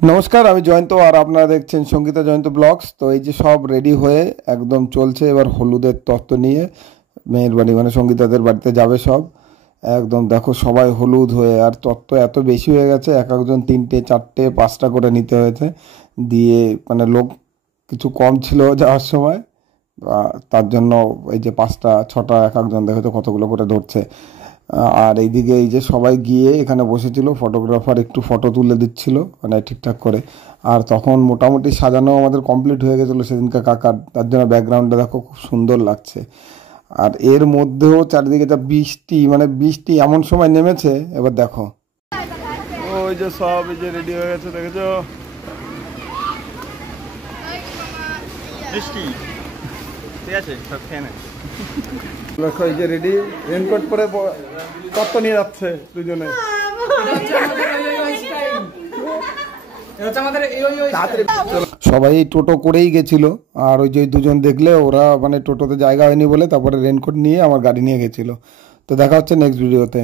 নমস্কার, আমি জয়ন্ত আর আপনারা দেখছেন সঙ্গীতা জয়ন্ত ব্লগস। তো এই যে সব রেডি হয়ে একদম চলছে এবার হলুদের তত্ত্ব নিয়ে মেয়ের বাড়ি মানে সঙ্গীতাদের বাড়িতে যাবে সব। একদম দেখো সবাই হলুদ হয়ে, আর তত্ত্ব এত বেশি হয়ে গেছে, এক একজন 3টে 4টে 5টা করে নিতে হয়েছে। দিয়ে মানে লোক কিছু কম ছিল যাওয়ার সময়, তার জন্য এই যে 5টা 6টা এক একজন দেখে তো কতগুলো করে ধরছে। আর এইদিকে এই যে সবাই গিয়ে এখানে বসেছিল, ফটোগ্রাফার একটু ফটো তুলে দিচ্ছিল মানে ঠিকঠাক করে। আর তখন মোটামুটি সাজানো আমাদের কমপ্লিট হয়ে গেছিলো সেদিনকার কাকার, তার জন্য ব্যাকগ্রাউন্ডটা দেখো খুব সুন্দর লাগছে। আর এর মধ্যেও চারিদিকে যা বৃষ্টি, মানে বৃষ্টি এমন সময় নেমেছে, এবার দেখো ওই যে সব এই যে রেডি হয়ে গেছে, দেখেছো বৃষ্টি ঠিক আছে, সব খেয়ে নেয়। দেখো এই যে রেডি, রেনকোট পরে তত্ত্ব নিয়ে যাচ্ছে দুজনে। সবাই টোটো করেই গেছিল, আর ওই যে দুজন দেখলে ওরা মানে টোটোতে জায়গা হয়নি বলে তারপরে রেনকোট নিয়ে আমার গাড়ি নিয়ে গেছিল। তো দেখা হচ্ছে নেক্সট ভিডিওতে।